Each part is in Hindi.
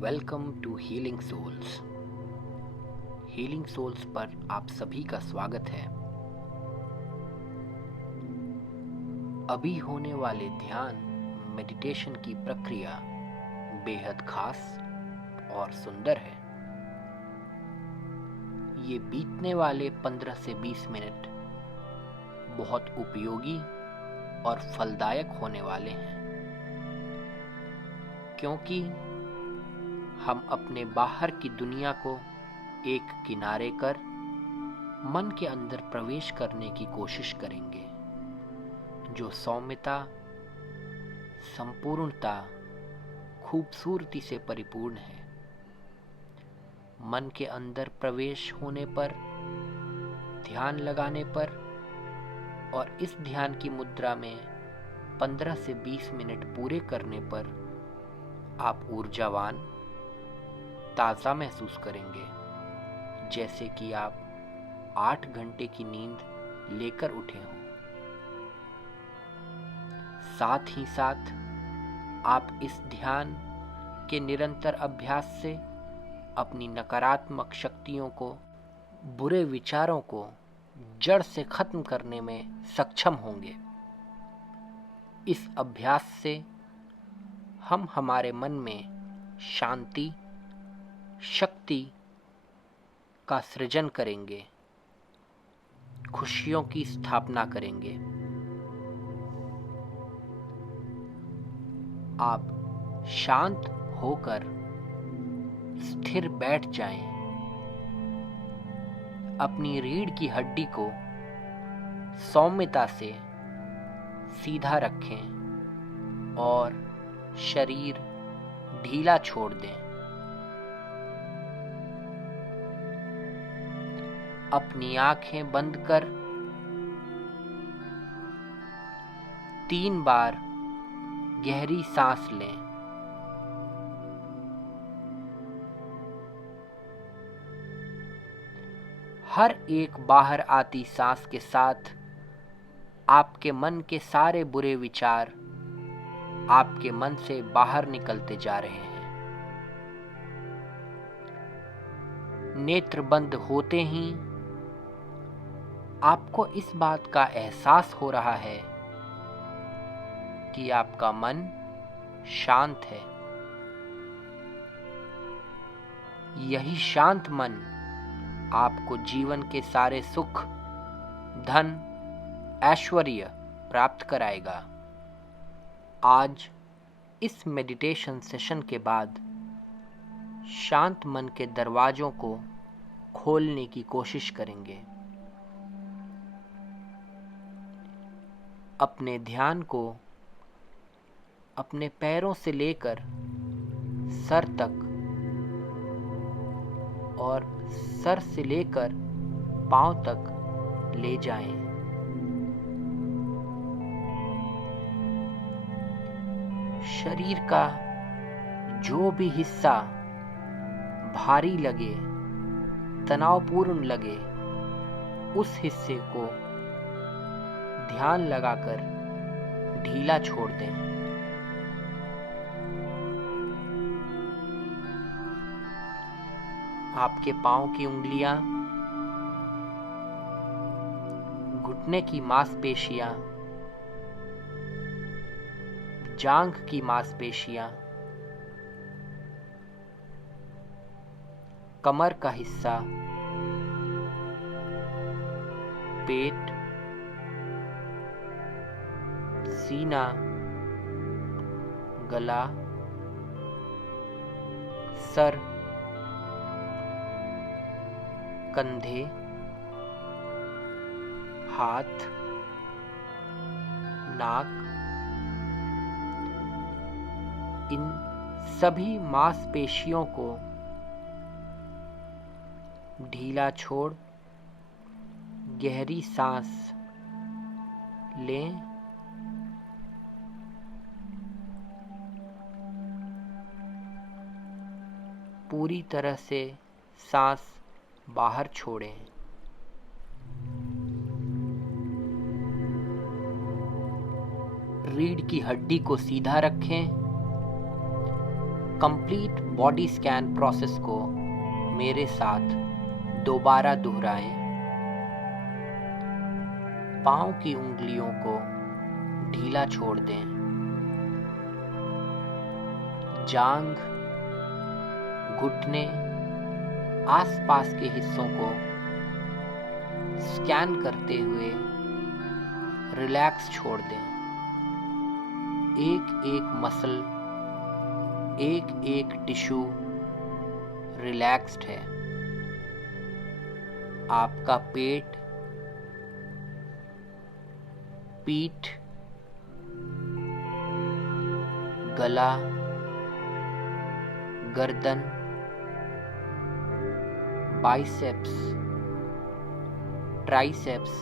Welcome to healing souls. Healing souls पर आप सभी का स्वागत है। अभी होने वाले ध्यान मेडिटेशन की प्रक्रिया बेहद खास और सुंदर है। ये बीतने वाले 15 से 20 मिनट बहुत उपयोगी और फलदायक होने वाले हैं, क्योंकि हम अपने बाहर की दुनिया को एक किनारे कर मन के अंदर प्रवेश करने की कोशिश करेंगे, जो सौम्यता, संपूर्णता, खूबसूरती से परिपूर्ण है। मन के अंदर प्रवेश होने पर, ध्यान लगाने पर और इस ध्यान की मुद्रा में 15 से 20 मिनट पूरे करने पर आप ऊर्जावान, ताज़ा महसूस करेंगे, जैसे कि आप 8 घंटे की नींद लेकर उठे हों। साथ ही साथ आप इस ध्यान के निरंतर अभ्यास से अपनी नकारात्मक शक्तियों को, बुरे विचारों को जड़ से खत्म करने में सक्षम होंगे। इस अभ्यास से हम हमारे मन में शांति, शक्ति का सृजन करेंगे, खुशियों की स्थापना करेंगे। आप शांत होकर स्थिर बैठ जाएं, अपनी रीढ़ की हड्डी को सौम्यता से सीधा रखें और शरीर ढीला छोड़ दें। अपनी आंखें बंद कर 3 बार गहरी सांस लें। हर एक बाहर आती सांस के साथ आपके मन के सारे बुरे विचार आपके मन से बाहर निकलते जा रहे हैं। नेत्र बंद होते ही आपको इस बात का एहसास हो रहा है कि आपका मन शांत है। यही शांत मन आपको जीवन के सारे सुख, धन, ऐश्वर्य प्राप्त कराएगा। आज इस मेडिटेशन सेशन के बाद शांत मन के दरवाजों को खोलने की कोशिश करेंगे। अपने ध्यान को अपने पैरों से लेकर सर तक और सर से लेकर पांव तक ले जाएं। शरीर का जो भी हिस्सा भारी लगे, तनावपूर्ण लगे, उस हिस्से को ध्यान लगाकर ढीला छोड़ दें। आपके पांव की उंगलियां, घुटने की मांसपेशियां, जांघ की मांसपेशियां, कमर का हिस्सा, पेट, सीना, गला, सर, कंधे, हाथ, नाक, इन सभी मांसपेशियों को ढीला छोड़ गहरी सांस लें। पूरी तरह से सांस बाहर छोड़ें। रीढ़ की हड्डी को सीधा रखें कंप्लीट बॉडी स्कैन प्रोसेस को मेरे साथ दोबारा दोहराएं। पांव की उंगलियों को ढीला छोड़ दें। जांघ, घुटने, आसपास के हिस्सों को स्कैन करते हुए रिलैक्स छोड़ दें। एक एक मसल, एक एक टिश्यू रिलैक्स्ड है। आपका पेट, पीठ, गला, गर्दन, बाइसेप्स, ट्राइसेप्स,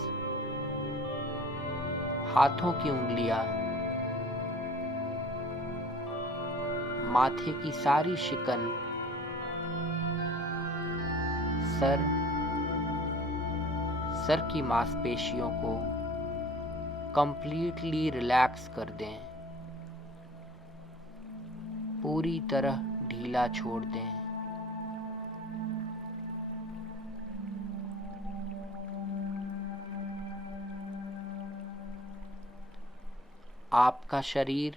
हाथों की उंगलियां, माथे की सारी शिकन, सर की मांसपेशियों को कंप्लीटली रिलैक्स कर दें। पूरी तरह ढीला छोड़ दें। आपका शरीर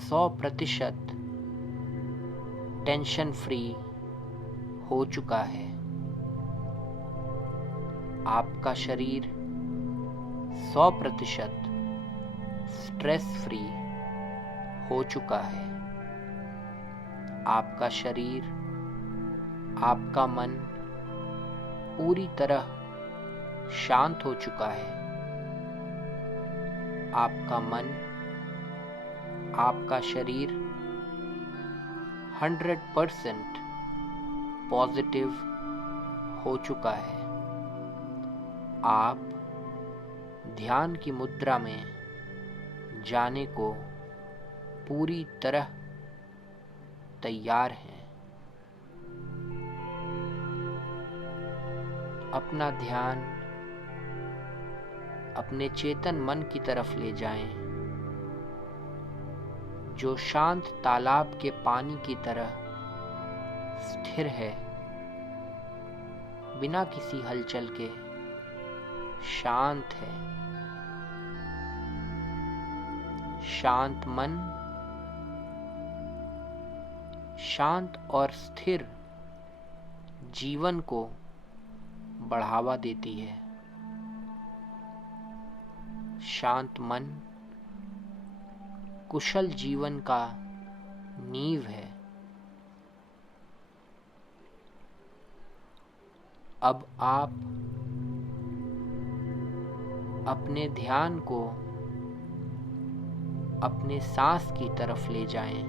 100% टेंशन फ्री हो चुका है। आपका शरीर 100% स्ट्रेस फ्री हो चुका है। आपका शरीर, आपका मन पूरी तरह शांत हो चुका है। आपका मन, आपका शरीर 100% पॉजिटिव हो चुका है। आप ध्यान की मुद्रा में जाने को पूरी तरह तैयार हैं। अपना ध्यान अपने चेतन मन की तरफ ले जाएं, जो शांत तालाब के पानी की तरह स्थिर है, बिना किसी हलचल के शांत है। शांत मन, शांत और स्थिर जीवन को बढ़ावा देती है। शांत मन कुशल जीवन का नींव है। अब आप अपने ध्यान को अपने सांस की तरफ ले जाएं।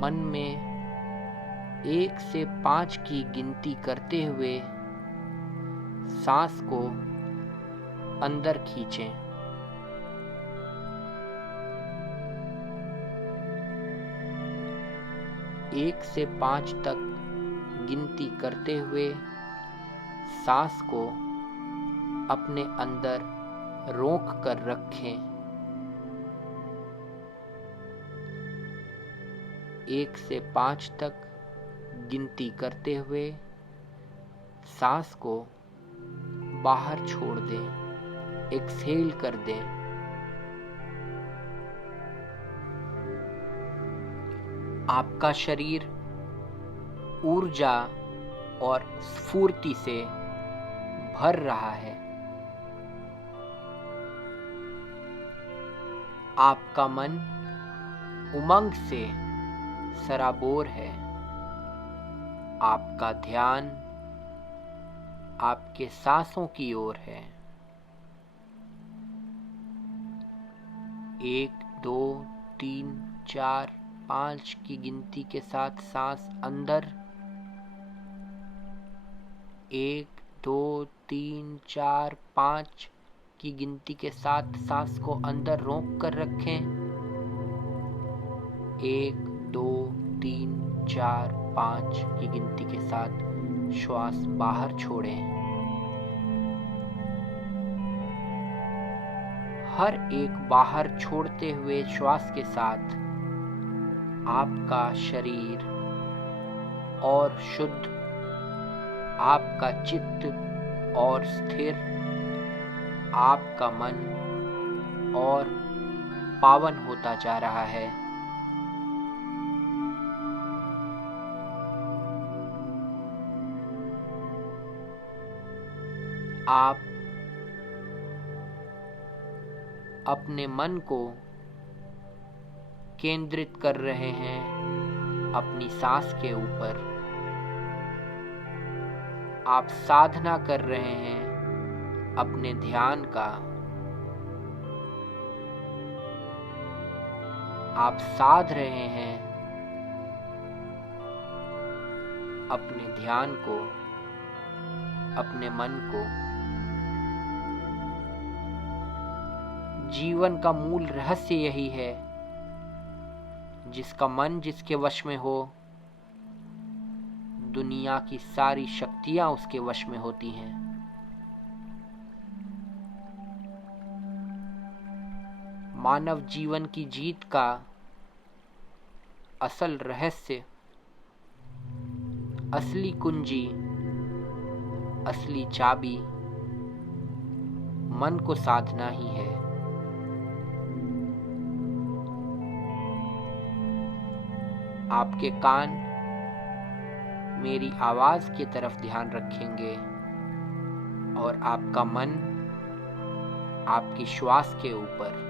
मन में 1 से 5 की गिनती करते हुए सांस को अंदर खींचें। 1 से 5 तक गिनती करते हुए सांस को अपने अंदर रोक कर रखें। 1 से 5 तक गिनती करते हुए सांस को बाहर छोड़ दें, एक्सहेल कर दें। आपका शरीर ऊर्जा और स्फूर्ति से भर रहा है। आपका मन उमंग से सराबोर है। आपका ध्यान आपके सांसों की ओर है। 1, 2, 3, 4, 5 की गिनती के साथ सांस अंदर। 1, 2, 3, 4, 5 की गिनती के साथ सांस को अंदर रोक कर रखें। 1, 2, 3, 4, 5 की गिनती के साथ श्वास बाहर छोड़ें। हर एक बाहर छोड़ते हुए श्वास के साथ आपका शरीर और शुद्ध, आपका चित्त और स्थिर, आपका मन और पावन होता जा रहा है। आप अपने मन को केंद्रित कर रहे हैं अपनी सांस के ऊपर। आप साधना कर रहे हैं अपने ध्यान का। आप साध रहे हैं अपने ध्यान को, अपने मन को। जीवन का मूल रहस्य यही है, जिसका मन जिसके वश में हो, दुनिया की सारी शक्तियां उसके वश में होती हैं। मानव जीवन की जीत का असल रहस्य, असली कुंजी, असली चाबी मन को साधना ही है। आपके कान मेरी आवाज की तरफ ध्यान रखेंगे और आपका मन आपकी श्वास के ऊपर।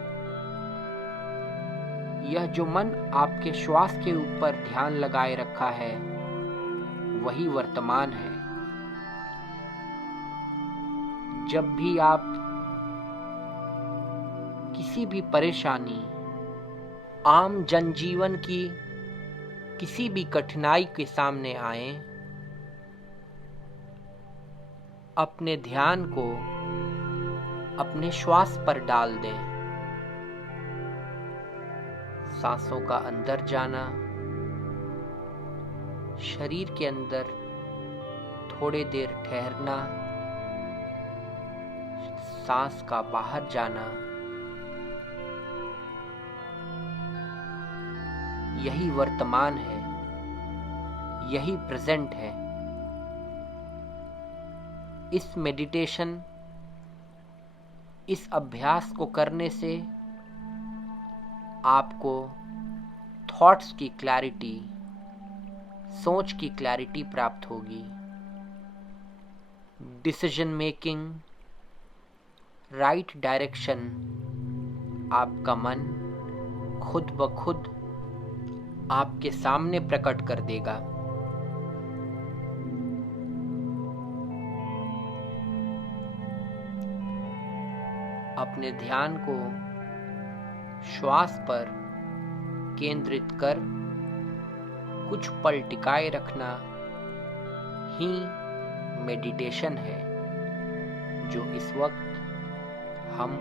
यह जो मन आपके श्वास के ऊपर ध्यान लगाए रखा है, वही वर्तमान है। जब भी आप किसी भी परेशानी, आम जनजीवन की किसी भी कठिनाई के सामने आए, अपने ध्यान को अपने श्वास पर डाल दें। सांसों का अंदर जाना, शरीर के अंदर थोड़ी देर ठहरना, सांस का बाहर जाना, यही वर्तमान है, यही प्रेजेंट है। इस मेडिटेशन, इस अभ्यास को करने से आपको थॉट्स की क्लैरिटी, सोच की क्लैरिटी प्राप्त होगी। डिसीजन मेकिंग, राइट डायरेक्शन आपका मन खुद ब खुद आपके सामने प्रकट कर देगा। अपने ध्यान को श्वास पर केंद्रित कर कुछ पल टिकाए रखना ही मेडिटेशन है, जो इस वक्त हम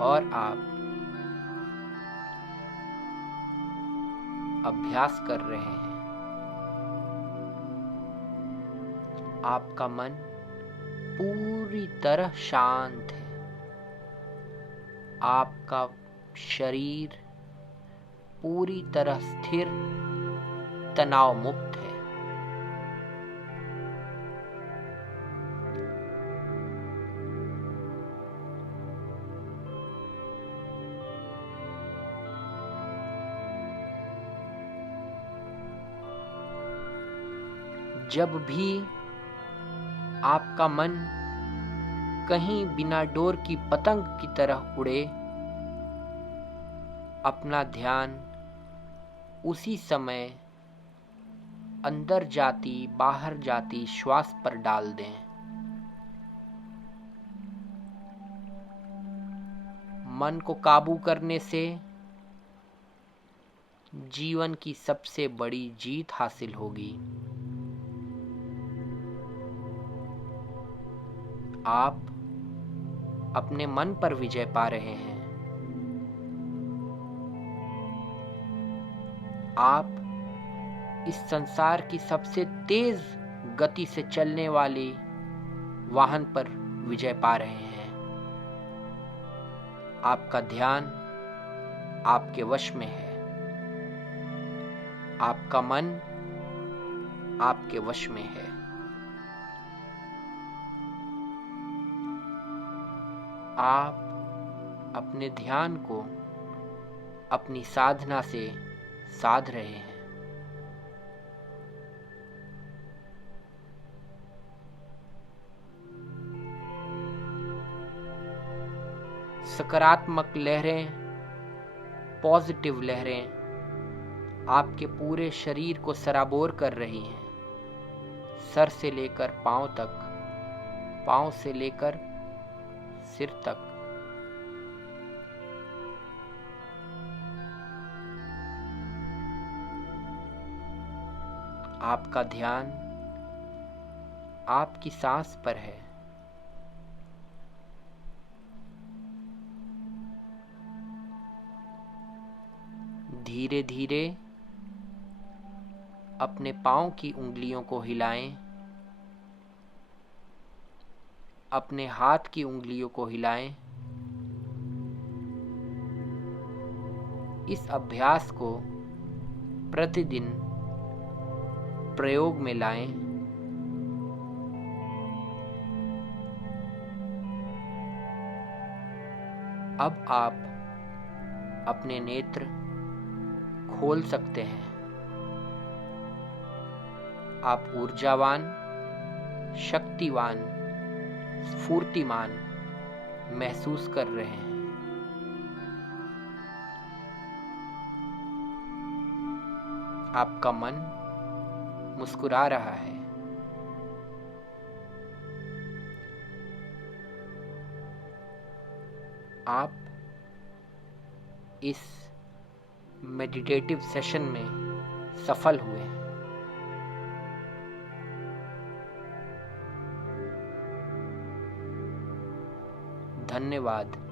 और आप अभ्यास कर रहे हैं। आपका मन पूरी तरह शांत है। आपका शरीर पूरी तरह स्थिर, तनाव मुक्त है। जब भी आपका मन कहीं बिना डोर की पतंग की तरह उड़े, अपना ध्यान उसी समय अंदर जाती बाहर जाती श्वास पर डाल दें। मन को काबू करने से जीवन की सबसे बड़ी जीत हासिल होगी। आप अपने मन पर विजय पा रहे हैं। आप इस संसार की सबसे तेज गति से चलने वाली वाहन पर विजय पा रहे हैं। आपका ध्यान आपके वश में है। आपका मन आपके वश में है। आप अपने ध्यान को अपनी साधना से साध रहे हैं। सकारात्मक लहरें, पॉजिटिव लहरें आपके पूरे शरीर को सराबोर कर रही हैं। सर से लेकर पांव तक, पांव से लेकर सिर तक। आपका ध्यान आपकी सांस पर है। धीरे धीरे अपने पांव की उंगलियों को हिलाएं, अपने हाथ की उंगलियों को हिलाएं। इस अभ्यास को प्रतिदिन प्रयोग में लाएं। अब आप अपने नेत्र खोल सकते हैं। आप ऊर्जावान, शक्तिवान, स्फूर्तिमान महसूस कर रहे हैं। आपका मन मुस्कुरा रहा है। आप इस मेडिटेटिव सेशन में सफल हुए। धन्यवाद।